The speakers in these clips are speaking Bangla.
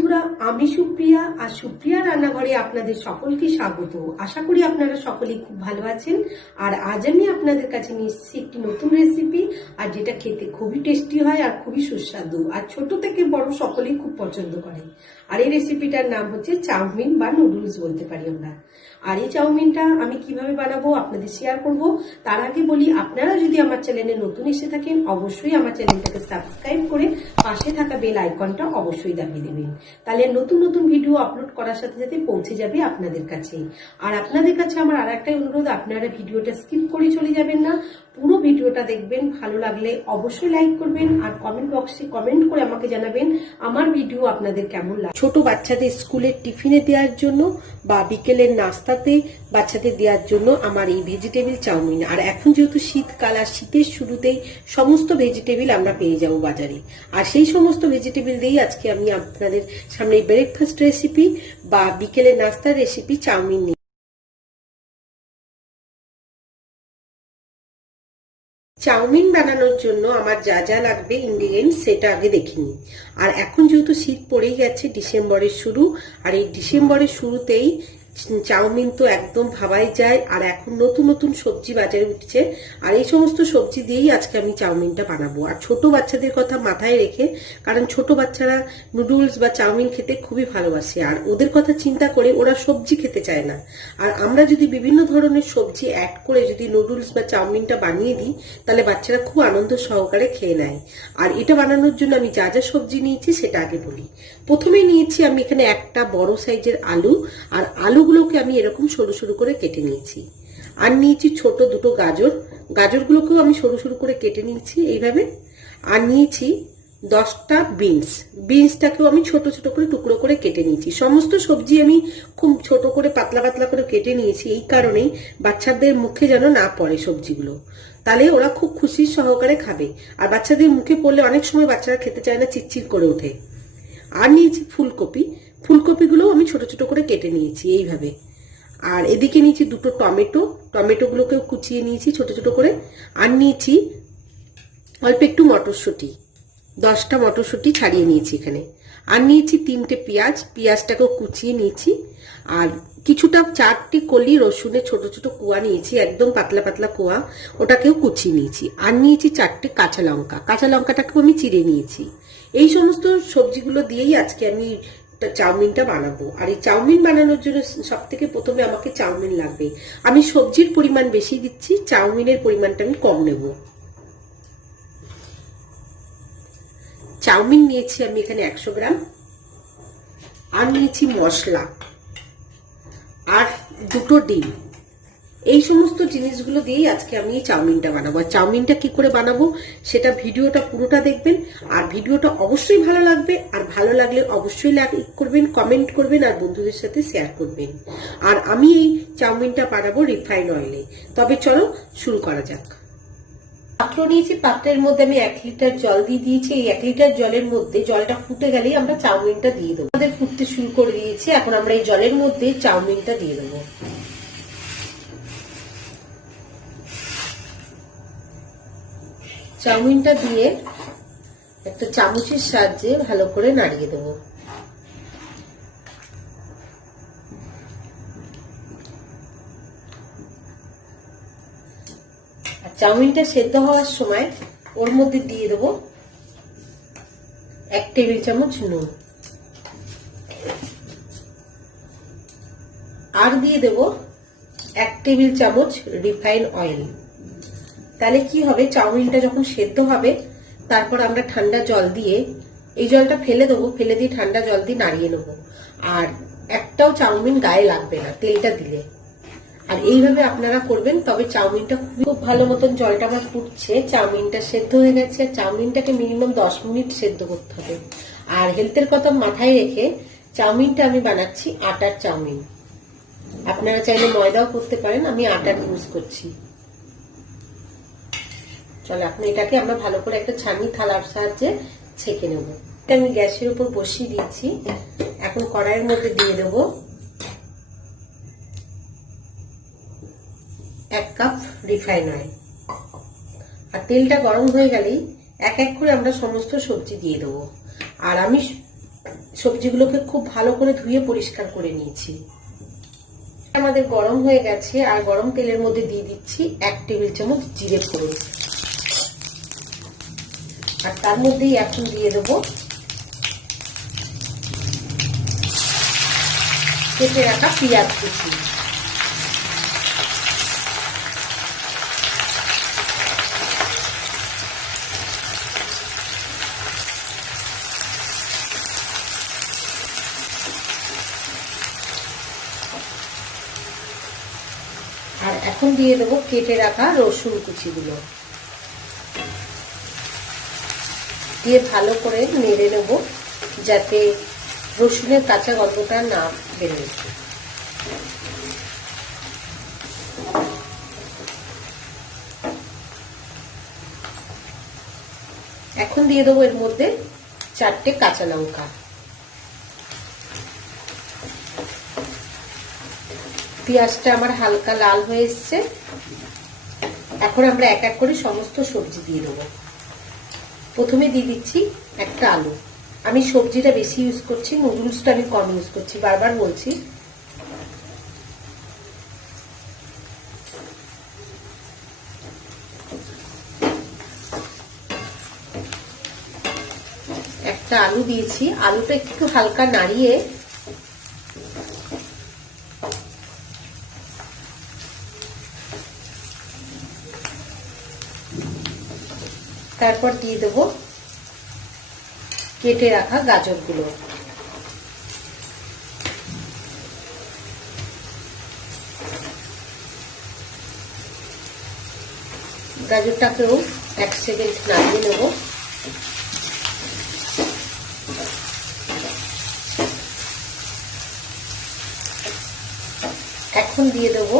বন্ধুরা, আমি সুপ্রিয়া আর সুপ্রিয়া রান্নাঘরে আপনাদের সকলকে স্বাগত। আশা করি আপনারা সকলেই খুব ভালো আছেন। আর আজ আমি আপনাদের কাছে নিয়ে এসেছি একটি নতুন রেসিপি, আর যেটা খেতে খুবই টেস্টি হয় আর খুবই সুস্বাদু, আর ছোট থেকে বড় সকলেই খুব পছন্দ করে। আর এই রেসিপিটার নাম হচ্ছে চাউমিন বা নুডলস বলতে পারি আমরা। আর এই চাউমিনটা আমি কিভাবে বানাবো আপনাদের শেয়ার করব। তার আগে বলি, আপনারা যদি আমার চ্যানেলে নতুন এসে থাকেন অবশ্যই আমার চ্যানেলটাকে সাবস্ক্রাইব করে পাশে থাকা বেল আইকনটা অবশ্যই দাবিয়ে দেবেন। তাহলে নতুন নতুন ভিডিও আপলোড করার সাথে সাথে পৌঁছে যাবে আপনাদের কাছে। আর আপনাদের কাছে আমার আর একটাই অনুরোধ, আপনারা ভিডিওটা স্কিপ করে চলে যাবেন না, পুরো ভিডিওটা দেখবেন। ভালো লাগলে অবশ্যই লাইক করবেন, আর কমেন্ট বক্সে কমেন্ট করে আমাকে জানাবেন আমার ভিডিও আপনাদের কেমন লাগে। ছোট বাচ্চাদের স্কুলের টিফিনে দেওয়ার জন্য বা বিকেলের নাস্তাতে বাচ্চাদের দেওয়ার জন্য আমার এই ভেজিটেবিল চাউমিন। আর এখন যেহেতু শীতকাল, আর শীতের শুরুতেই সমস্ত ভেজিটেবিল আমরা পেয়ে যাবো বাজারে, আর সেই সমস্ত ভেজিটেবিল দিয়েই আজকে আমি আপনাদের সামনে ব্রেকফাস্ট রেসিপি বা বিকেলের নাস্তার রেসিপি চাউমিন নিই। চাউমিন বানানোর জন্য আমার যা যা লাগবে ইনগ্রিডিয়েন্টস সেটা আগে দেখে নিই। আর এখন যেহেতু শীত পড়েই গেছে, ডিসেম্বরের শুরু, আর এই ডিসেম্বরের শুরুতেই চাউমিন তো একদম ভাবাই যায়। আর এখন নতুন নতুন সবজি বাজারে উঠছে, আর এই সমস্ত সবজি দিয়েই আজকে আমি চাউমিনটা বানাবো। আর ছোট বাচ্চাদের কথা মাথায় রেখে, কারণ ছোট বাচ্চারা নুডলস বা চাউমিন খেতে খুবই ভালোবাসে, আর ওদের কথা চিন্তা করে ওরা সবজি খেতে চায় না। আর আমরা যদি বিভিন্ন ধরনের সবজি অ্যাড করে যদি নুডলস বা চাউমিনটা বানিয়ে দিই, তাহলে বাচ্চারা খুব আনন্দ সহকারে খেয়ে নেয়। আর এটা বানানোর জন্য আমি যা যা সবজি নিয়েছি সেটা আগে বলি। প্রথমে নিয়েছি আমি এখানে একটা বড় সাইজের আলু, আর আলুগুলোকে আমি এরকম সরু সরু করে কেটে নিয়েছি। আর নিয়েছি ছোট দুটো গাজর, গাজরগুলোকেও আমি সরু সরু করে কেটে নিয়েছি এইভাবে। আর নিয়েছি 10টা বিনস, বিনসটাকেও আমি ছোট ছোট করে টুকরো করে কেটে নিয়েছি। সমস্ত সবজি আমি খুব ছোট করে পাতলা পাতলা করে কেটে নিয়েছি, এই কারণেই বাচ্চাদের মুখে যেন না পড়ে সবজিগুলো, তাহলে ওরা খুব খুশি সহকারে খাবে। আর বাচ্চাদের মুখে পড়লে অনেক সময় বাচ্চারা খেতে চায় না, চিটচিট করে ওঠে। আর নিয়েছি ফুলকপি, ফুলকপিগুলো আমি ছোট ছোট করে কেটে নিয়েছি এইভাবে। আর এদিকে নিয়েছি দুটো টমেটো, টমেটোগুলোকেও কুচিয়ে নিয়েছি ছোট ছোট করে। আর নিয়েছি অল্প একটু মটরশুঁটি, 10টা মটরশুঁটি ছাড়িয়ে নিয়েছি এখানে। আর নিয়েছি 3টে পেঁয়াজ, পেঁয়াজটাকেও কুচিয়ে নিয়েছি। আর কিছুটা 4টি কলি রসুনের ছোট ছোট কোয়া নিয়েছি, একদম পাতলা পাতলা কোয়া, ওটাকেও কুচিয়ে নিয়েছি। আর নিয়েছি 4টে কাঁচা লঙ্কা, কাঁচা লঙ্কাটাকেও আমি চিড়ে নিয়েছি। এই সমস্ত সবজিগুলো দিয়েই আজকে আমি চাউমিনটা বানাবো। আর এই চাউমিন বানানোর জন্য সব থেকে প্রথমে আমাকে চাউমিন লাগবে। আমি সবজির পরিমাণ বেশি দিচ্ছি, চাউমিনের পরিমাণটা আমি কম নেব। চাউমিন নিয়েছি আমি এখানে 100 গ্রাম। আর নিয়েছি মশলা, আর দুটো ডিম। এই সমস্ত জিনিসগুলো দিয়েই আজকে আমি এই চাউমিনটা বানাবো। আর চাউমিনটা কি করে বানাবো সেটা ভিডিওটা পুরোটা দেখবেন। আর ভিডিওটা অবশ্যই ভালো লাগবে, আর ভালো লাগলে অবশ্যই লাইক করবেন, কমেন্ট করবেন, আর বন্ধুদের সাথে শেয়ার করবেন। আর আমি এই চাউমিনটা বানাবো রিফাইন অয়েলে। তবে চলো শুরু করা যাক। পাত্র নিয়েছি, পাত্রের মধ্যে আমি 1 লিটার জল দিয়ে দিয়েছি। এই 1 লিটার জলের মধ্যে জলটা ফুটে গেলেই আমরা চাউমিনটা দিয়ে দেবো। আমাদের ফুটতে শুরু করে দিয়েছি, এখন আমরা এই জলের মধ্যে চাউমিনটা দিয়ে দেবো। চাউমিনটা দিয়ে একটা চামচের সাহায্যে ভালো করে নাড়িয়ে দেব। আর চাউমিনটা সেদ্ধ হওয়ার সময় ওর মধ্যে দিয়ে দেব 1 টেবিল চামচ নুন, আর দিয়ে দেব 1 টেবিল চামচ রিফাইন অয়েল। তাহলে কি হবে, চাউমিনটা যখন সেদ্ধ হবে তারপর আমরা ঠান্ডা জল দিয়ে, এই জলটা ফেলে দেবো, ফেলে দিয়ে ঠান্ডা জল দিয়ে নাড়িয়ে নেবো। আর একটাও চাউমিন গায়ে লাগবে না তেলটা দিলে। আর এইভাবে আপনারা করবেন, তবে চাউমিনটা খুব ভালো মতন, জলটা আমার ফুটছে, চাউমিনটা সেদ্ধ হয়ে গেছে। আর চাউমিনটাকে মিনিমাম 10 মিনিট সেদ্ধ করতে হবে। আর হেলথের কথা মাথায় রেখে চাউমিনটা আমি বানাচ্ছি আটার চাউমিন। আপনারা চাইলে ময়দাও করতে পারেন, আমি আটার ইউজ করছি। চলো এখন এটাকে আমরা ভালো করে একটা ছাঁকনি থালার সাহায্যে ছেঁকে নেব। আমি গ্যাসের উপর বসিয়ে দিয়েছি। এখন কড়াইয়ের মধ্যে দিয়ে দেব 1 কাপ রিফাইন অয়েল। আর তেলটা গরম হয়ে গেলেই এক এক করে আমরা সমস্ত সবজি দিয়ে দেবো। আর আমি সবজিগুলোকে খুব ভালো করে ধুয়ে পরিষ্কার করে নিয়েছি। আমাদের গরম হয়ে গেছে, আর গরম তেলের মধ্যে দিয়ে দিচ্ছি 1 টেবিল চামচ জিরে ফোড়ন, আর তার মধ্যেই এখন দিয়ে দেবো কেটে রাখা পেঁয়াজ কুচি। আর এখন দিয়ে দেবো কেটে রাখা রসুন কুচিগুলো, দিয়ে ভালো করে নেড়ে নেব যাতে রসুনের কাঁচা গন্ধটা না বেরোয়। এখন দিয়ে দেবো এর মধ্যে 4টে কাঁচা লঙ্কা। পেঁয়াজটা আমার হালকা লাল হয়ে এসছে। এখন আমরা এক এক করে সমস্ত সবজি দিয়ে দেবো। প্রথমে দিয়ে দিচ্ছি একটা আলু। আমি সবজিটা বেশি ইউজ করছি, নুডলসটা আমি কম ইউজ করছি, বারবার বলছি। একটা আলু দিয়েছি, আলুটা একটু হালকা নাড়িয়ে তারপর দিয়ে দেবো কেটে রাখা গাজরগুলো। গাজরটাকেও 1 সেকেন্ড নাড়িয়ে নেব। এখন দিয়ে দেবো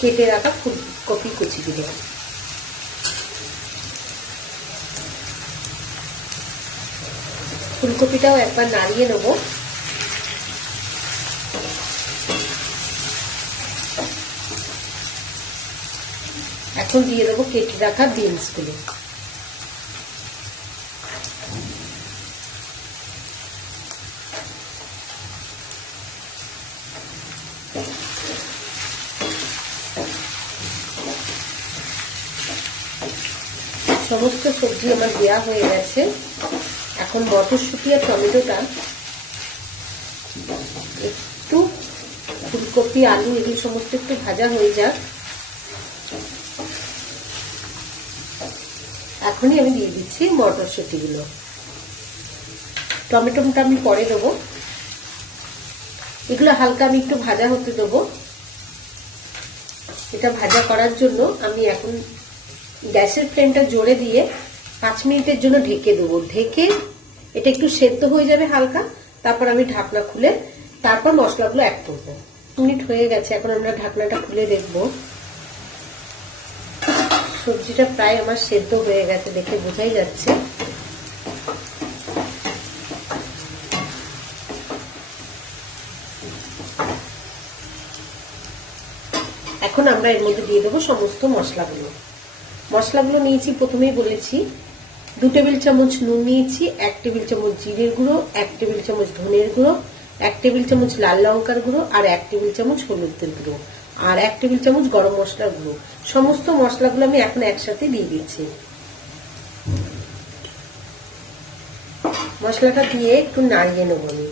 কেটে রাখা ফুলকপি কুচিগুলো। ফুলকপিটাও একবার নাড়িয়ে নেব। এখন দিয়ে দেবো কেটে রাখা বিনসগুলো। সমস্ত সবজি আমার দেওয়া হয়ে গেছে। এখন মটরশুঁটি আর টমেটোটা একটু, ফুলকপি আলু এগুলো সমস্ত একটু ভাজা হয়ে যাক। এখনই আমি দিয়ে দিচ্ছি মটরশুঁটিগুলো। টমেটোটা আমি পরে দেবো। এগুলো হালকা আমি একটু ভাজা হতে দেবো। এটা ভাজা করার জন্য আমি এখন গ্যাসের ফ্লেমটা জোরে দিয়ে 5 মিনিটের জন্য ঢেকে দেবো। ঢেকে এটা একটু সেদ্ধ হয়ে যাবে হালকা, তারপর আমি ঢাকনা খুলে তারপর মশলাগুলো অ্যাড করবো। 2 মিনিট হয়ে গেছে, এখন আমরা ঢাকনাটা খুলে দেখবো। সবজিটা প্রায় আমার সেদ্ধ হয়ে গেছে, দেখে বোঝাই যাচ্ছে। এখন আমরা এর মধ্যে দিয়ে দেবো সমস্ত মশলাগুলো। মশলাগুলো নিয়েছি, প্রথমেই বলেছি 2 টেবিল চামচ নুন নিয়েছি, 1 টেবিল চামচ জিরের গুঁড়ো, 1 টেবিল চামচ ধনের গুঁড়ো, 1 টেবিল চামচ লাল লঙ্কার গুঁড়ো, আর 1 টেবিল চামচ হলুদের গুঁড়ো, আর 1 টেবিল চামচ গরম মশলার গুঁড়ো। সমস্ত মশলাগুলো আমি এখন একসাথে দিয়ে দিচ্ছি। মশলাটা দিয়ে একটু নাড়িয়ে নেব আমি।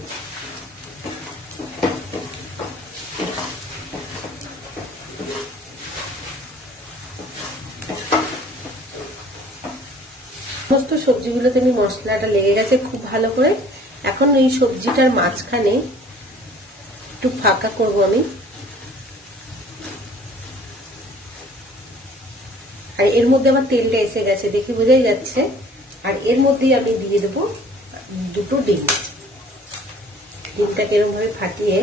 সমস্ত সবজিগুলোতে আমি মশলাটা লেগে গেছে খুব ভালো করে। এখন এই সবজিটার মাঝখানে একটু ফাঁকা করব আমি, আর এর মধ্যে আমার তেলটা এসে গেছে, দেখে বোঝাই যাচ্ছে। আর এর মধ্যেই আমি দিয়ে দেবো 2টো ডিম। ডিমটাকে এরকম ভাবে ফাটিয়ে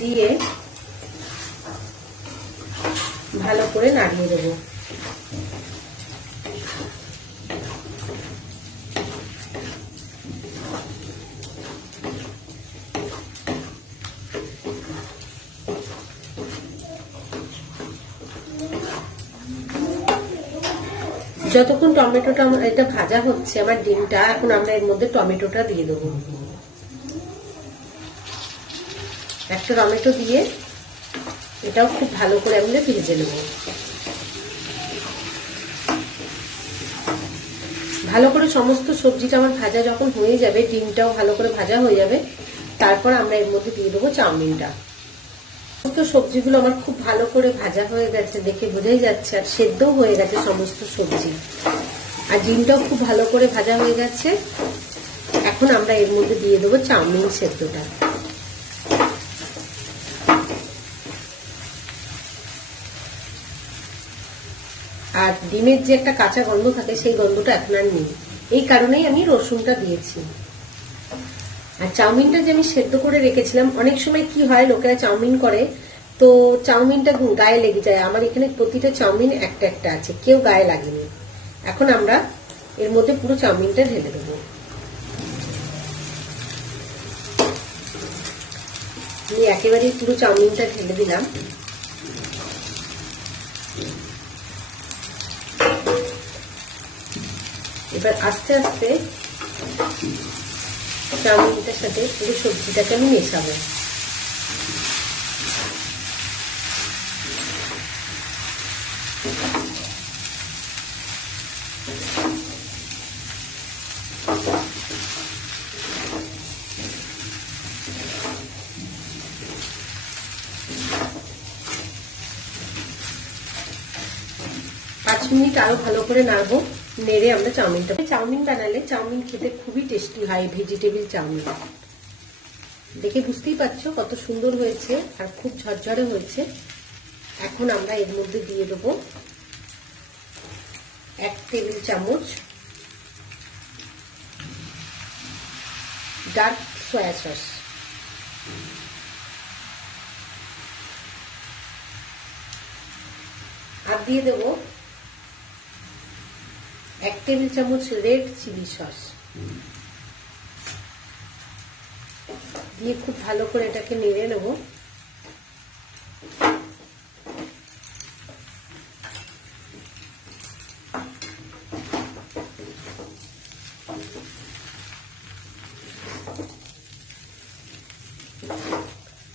দিয়ে ভালো করে নাড়িয়ে দেবো। যতক্ষণ টমেটোটা এটা ভাজা হচ্ছে আমার ডিমটা, এখন আমরা এর মধ্যে টমেটোটা দিয়ে দেবো। একটা টমেটো দিয়ে এটাও খুব ভালো করে আমরা ভেজে নেব। ভালো করে সমস্ত সবজিটা আমার ভাজা যখন হয়ে যাবে, ডিমটাও ভালো করে ভাজা হয়ে যাবে, তারপর আমরা এর মধ্যে দিয়ে দেবো চাউমিনটা। সমস্ত সবজিগুলো আমার খুব ভালো করে ভাজা হয়ে গেছে, দেখে বোঝাই যাচ্ছে, আর সেদ্ধও হয়ে গেছে সমস্ত সবজি, আর ডিমটাও খুব ভালো করে ভাজা হয়ে গেছে। এখন আমরা এর মধ্যে দিয়ে দেবো চাউমিন সেদ্ধটা। আর ডিমের যে একটা কাঁচা গন্ধ থাকে, সেই গন্ধটা এখন আর নেই, এই কারণেই আমি রসুনটা দিয়েছি। আর চাউমিনটা যে আমি সেদ্ধ করে রেখেছিলাম, অনেক সময় কি হয় লোকেরা চাউমিন করে তো চাউমিনটা গায়ে লেগে যায়। আমার এখানে প্রতিটা চাউমিন একটা একটা আছে, কেউ গায়ে লাগেনি। এখন আমরা এর মধ্যে পুরো চাউমিনটা ঢেলে দেবো। আমি একেবারেই পুরো চাউমিনটা ঢেলে দিলাম। এবার আস্তে আস্তে চাউমিনটার সাথে পুরো সবজিটাকে আমি মেশাবো। মিনিট আরো ভালো করে নাড়বো, নেড়ে আমরা চাউমিনটা। চাউমিন বানালে চাউমিন খেতে খুবই টেস্টি হয়, ভেজিটেবিল চাউমিন। দেখে বুঝতেই পারছো কত সুন্দর হয়েছে আর খুব ঝরঝরে হয়েছে। এখন আমরা এর মধ্যে দিয়ে দেবো 1 টেবিল চামচ ডার্ক সয়া সস, আর দিয়ে দেবো 1 টেবিল চামচ রেড চিলি সস দিয়ে খুব ভালো করে এটাকে নেড়ে নেব।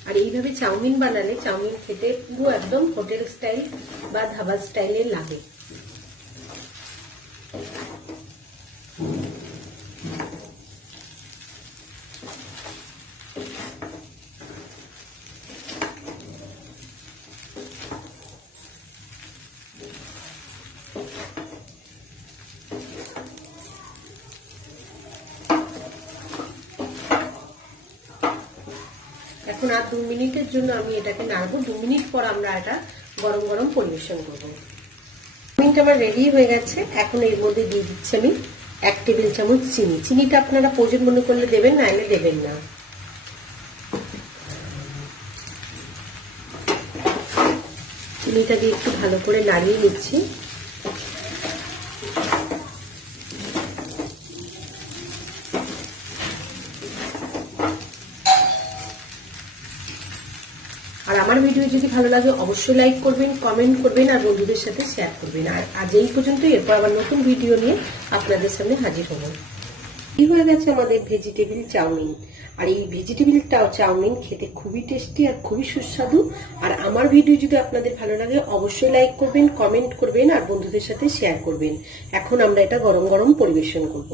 আর এইভাবে চাউমিন বানালে চাউমিন খেতে পুরো একদম হোটেল স্টাইল বা ধাবা স্টাইলের লাগে। এখন আর 2 মিনিটের জন্য আমি এটাকে নাড়বো। 2 মিনিট পর আমরা এটা গরম গরম পরিবেশন করবো। চাউমিনটা আমার রেডি হয়ে গেছে। এখন এর মধ্যে দিয়ে দিচ্ছি আমি 1 টেবিল চামচ চিনি। চিনিটা আপনারা প্রয়োজন মনে করলে দেবেন, না এলে দেবেন না। চিনিটা দিয়ে একটু ভালো করে নাড়িয়ে নিচ্ছি। আর আমার ভিডিও যদি ভালো লাগে অবশ্যই লাইক করবেন, কমেন্ট করবেন আর বন্ধুদের সাথে শেয়ার করবেন। আর আজ এই পর্যন্তই, এরপর আবার নতুন ভিডিও নিয়ে আপনাদের সামনে হাজির হব। এই হয়ে গেছে আমাদের ভেজিটেবিল চাউমিন। আর এই ভেজিটেবিল চাউমিন খেতে খুবই টেস্টি আর খুবই সুস্বাদু। আর আমার ভিডিও যদি আপনাদের ভালো লাগে অবশ্যই লাইক করবেন, কমেন্ট করবেন আর বন্ধুদের সাথে শেয়ার করবেন। এখন আমরা এটা গরম গরম পরিবেশন করব।